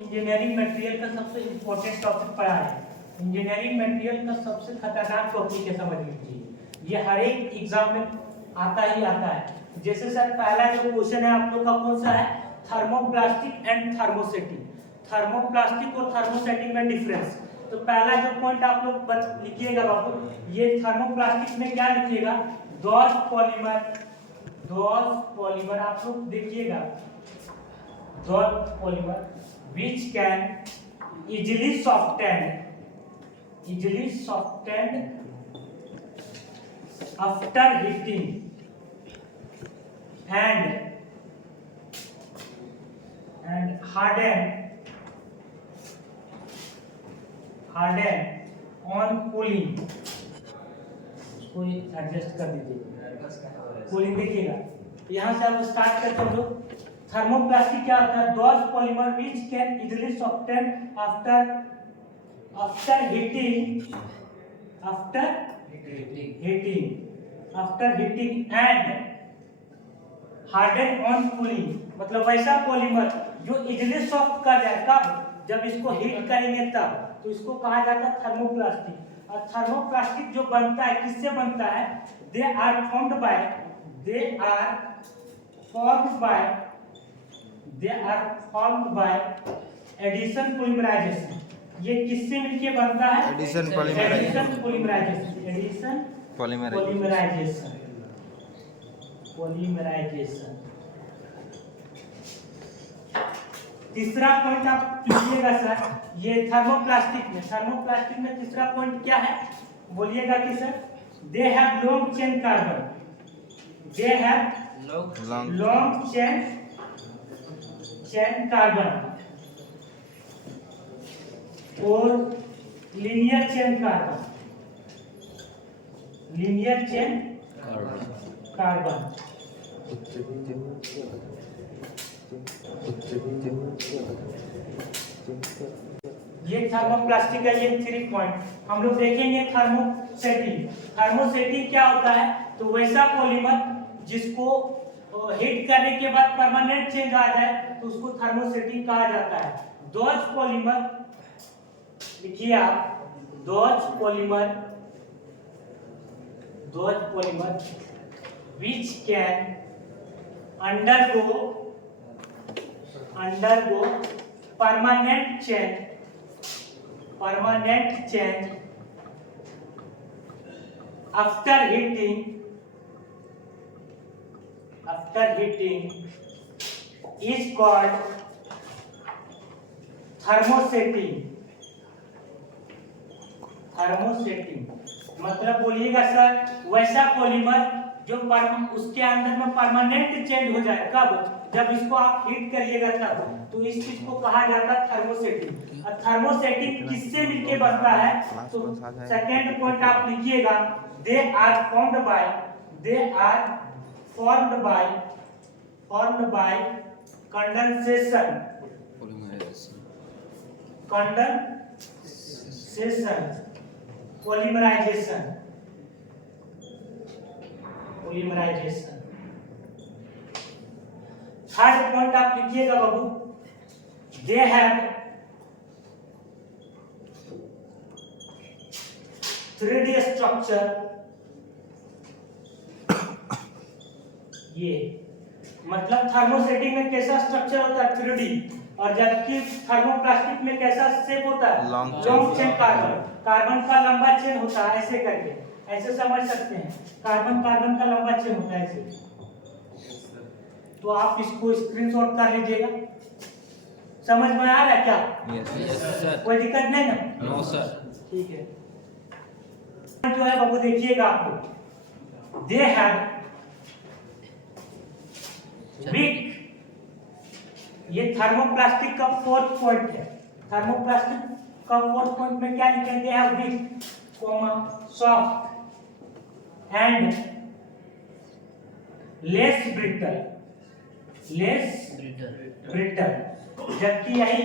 Engineering material का सबसे important topic पढ़ा है। इंजीनियरिंग मटेरियल का सबसे खतरनाक टॉपिक है, समझ लीजिए। ये हर एक एग्जाम में आता ही आता है। जैसे सर पहला जो क्वेश्चन है आप लोग का कौन सा है, थर्मोप्लास्टिक एंड थर्मोसेटिंग। थर्मोप्लास्टिक और थर्मोसेटिंग में डिफरेंस। तो पहला जो पॉइंट आप लोग लिखिएगा बाबू, ये थर्मोप्लास्टिक में क्या लिखिएगा, गॉस पॉलीमर। गॉस पॉलीमर आप लोग देखिएगा, Gauss polymer which can easily softened after heating and harden on cooling। इसको एडजस्ट कर दीजिए, कूलिंग देखिएगा। यहाँ से आप स्टार्ट करते हैं लोग। थर्मोप्लास्टिक क्या होता है, Gauss polymer which can easily soften after heating and harden on cooling। मतलब वैसा पॉलीमर जो इजीली सॉफ्ट कर जाए, कब, जब इसको हीट करेंगे तब, तो इसको कहा जाता है थर्मोप्लास्टिक। और थर्मोप्लास्टिक जो बनता है किससे बनता है, they are formed by addition polymerization. ये किससे मिलके बनता है, एडिशन पॉलीमराइजेशन। तीसरा पॉइंट आप लिखिएगा सर, ये थर्मोप्लास्टिक में तीसरा पॉइंट क्या है, बोलिएगा कि sir, they have long chain carbon. They have long chain carbon और लीनियर चेन कार्बन। ये थर्मोप्लास्टिक का ये 3 पॉइंट हम लोग देखेंगे। थर्मोसेटिंग क्या होता है, तो वैसा पॉलीमर जिसको हीट करने के बाद परमानेंट चेंज आ जाए तो उसको थर्मोसेटिंग कहा जाता है। दोज पॉलीमर लिखिए आप, those polymer which can undergo permanent change after heating is called thermosetting। मतलब बोलिएगा सर, वैसा पॉलीमर जो उसके अंदर में परमानेंट चेंज हो जाए, कब, जब इसको आप हीट करिएगा तब, तो इस चीज को कहा जाता है थर्मोसेटिंग। और थर्मोसेटिंग किससे मिलके बनता है, तो सेकंड पॉइंट आप लिखिएगा, they are formed by condensation polymerization। Third point आप लिखिएगा बाबू, दे हैव 3D स्ट्रक्चर। ये मतलब थर्मोसेटिंग में कैसा स्ट्रक्चर होता है, 3D, और जबकि थर्मोप्लास्टिक में कैसा शेप होता है, लॉन्ग चेन कार्बन का लंबा चेन होता है, ऐसे करके, ऐसे समझ सकते हैं, कार्बन का लंबा चेन होता है ऐसे। तो आप इसको स्क्रीनशॉट कर लीजिएगा। समझ में आ रहा है क्या? Yes sir. कोई दिक्कत नहीं ना? No sir. ठीक है। जो है बाबू देखिएगा आपको, दे हैव वीक। ये थर्मोप्लास्टिक का 4th पॉइंट है। थर्मोप्लास्टिक का 4th पॉइंट में क्या लिखेंगे, दे have week, soft and less brittle. जबकि यही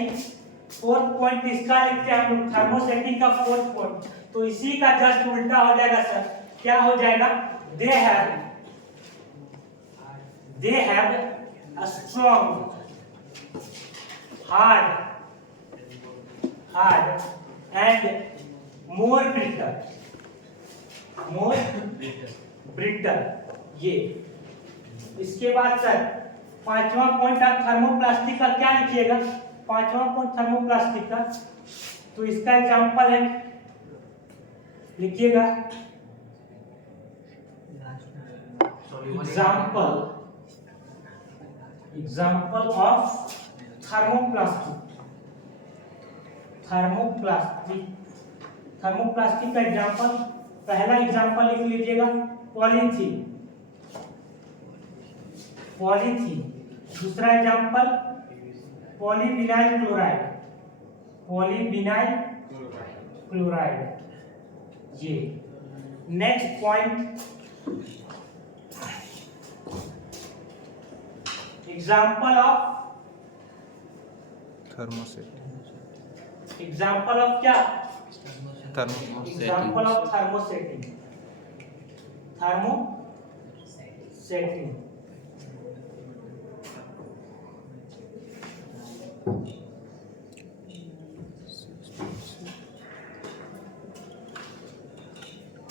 4th पॉइंट इसका लिखते हैं हम लोग, थर्मोसेटिंग का 4th पॉइंट, तो इसी का जस्ट उल्टा हो जाएगा सर। क्या हो जाएगा, they have a strong, hard hard and more brittle ये। इसके बाद सर पांचवा पॉइंट आप थर्मोप्लास्टिक का क्या लिखिएगा? पांचवा पॉइंट थर्मोप्लास्टिक का, तो इसका एग्जांपल है, लिखिएगा एग्जांपल ऑफ थर्मोप्लास्टिक का एग्जांपल, पहला एग्जांपल लिख लीजिएगा पॉलीथीन। दूसरा एग्जांपल पॉलीविनाइल क्लोराइड ये। नेक्स्ट पॉइंट एग्जांपल ऑफ क्या? Example of thermosetting.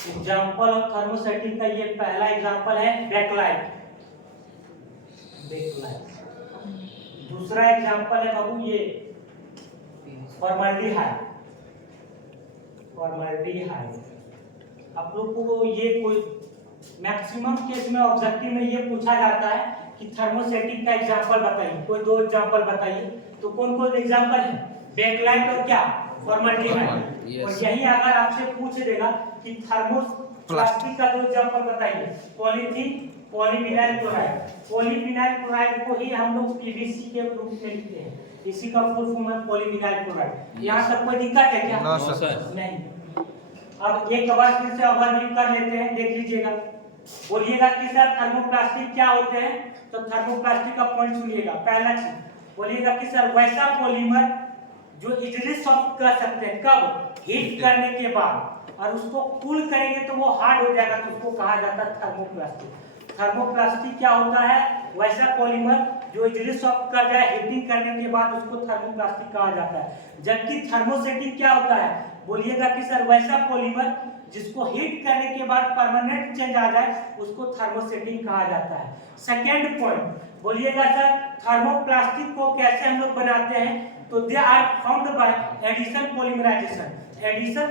Example of thermosetting का ये पहला एग्जांपल है बैकलाइट। दूसरा एग्जांपल है बाबू ये फॉर्मल्डिहाइड। आप लोग को ये कोई मैक्सिमम केस में ऑब्जेक्टिव में ये पूछा जाता है कि थर्मोसेटिंग का एग्जांपल बताइए, कोई दो एग्जांपल बताइए। तो कौन कौन एग्जांपल है? बैकलाइट और क्या? फॉर्मल्डिहाइड। और यही अगर आपसे पूछ देगा कि थर्मोप्लास्टिक का दो एग्जांपल बताइए, पॉलीथीन, पॉलीविनाइल क्लोराइड को ही हम लोग पीवीसी के रूप में लिखते हैं, इसी का फुल फॉर्म है पॉलीविनाइल क्लोराइड। यहाँ तक कोई दिक्कत है क्या? नहीं। अब एक बार फिर से ओवरव्यू कर लेते हैं, देख लीजिएगा। बोलिएगा कि सर थर्मोप्लास्टिक क्या होते हैं? तो थर्मोप्लास्टिक का पॉइंट सुनिएगा। पहला चीज बोलिएगा कि सर वैसा पॉलीमर जो इजीली सॉफ्ट कर सकते हैं, कब? हीट करने के बाद, और उसको कूल करेंगे तो वो हार्ड हो जाएगा, तो उसको कहा जाता है थर्मोप्लास्टिक। थर्मोप्लास्टिक क्या होता है? वैसा पॉलीमर जो इजीली सॉफ्ट कर जाए, हीटिंग करने के बाद उसको थर्मोप्लास्टिक कहा जाता है। जबकि थर्मोसेटिंग क्या होता है? बोलिएगा कि सर वैसा पॉलीमर जिसको हीट करने के बाद परमानेंट चेंज आ जाए, उसको थर्मोसेटिंग कहा जाता है। सेकेंड पॉइंट बोलिएगा सर थर्मोप्लास्टिक को कैसे हम लोग बनाते हैं? तो they are formed by addition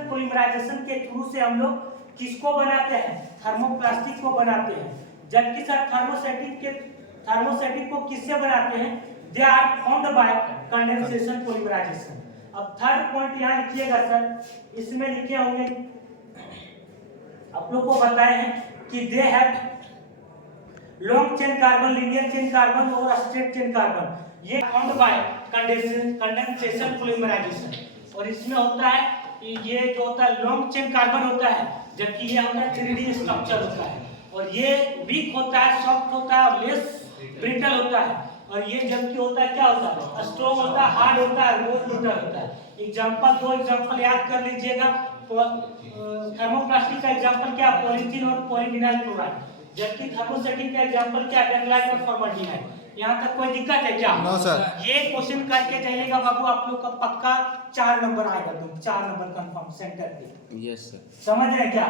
polymerization के थ्रू से हम लोग किसको बनाते हैं? थर्मोप्लास्टिक को बनाते हैं। जबकि सर थर्मोसेटिक को किससे बनाते हैं? They are formed by condensation polymerization. अब थर्ड पॉइंट यहाँ लिखिएगा सर, इसमें लिखे होंगे, आप लोग को बताए हैं कि they have long chain carbon, linear chain carbon और स्ट्रेट चेन कार्बन, ये फॉर्म्ड बाय कंडेंसेशन पॉलीमराइजेशन। और इसमें होता है कि ये जो होता है लॉन्ग चेन कार्बन होता है, जबकि ये होता है 3D स्ट्रक्चर होता है, और ये वीक होता है, सॉफ्ट होता है और लेस ब्रिटल होता है। और ये जबकि होता है क्या होता है? स्ट्रॉन्ग होता है, हार्ड होता है, मोर ब्रिटल होता है। दो एग्जांपल याद कर लीजिएगा। थर्मोप्लास्टिक का एग्जांपल क्या? पॉलीथीन और पॉलीविनाइल क्लोराइड। जबकि थर्मोसेटिंग का एग्जांपल क्या? बैकलाइट और फॉर्मल्डिहाइड। यहाँ तक कोई दिक्कत है क्या? No sir. ये क्वेश्चन करके जाइएगा बाबू, आप लोग का पक्का 4 नंबर आएगा, तुम 4 नंबर कंफर्म सेंटर पे। Yes sir. समझ रहे क्या?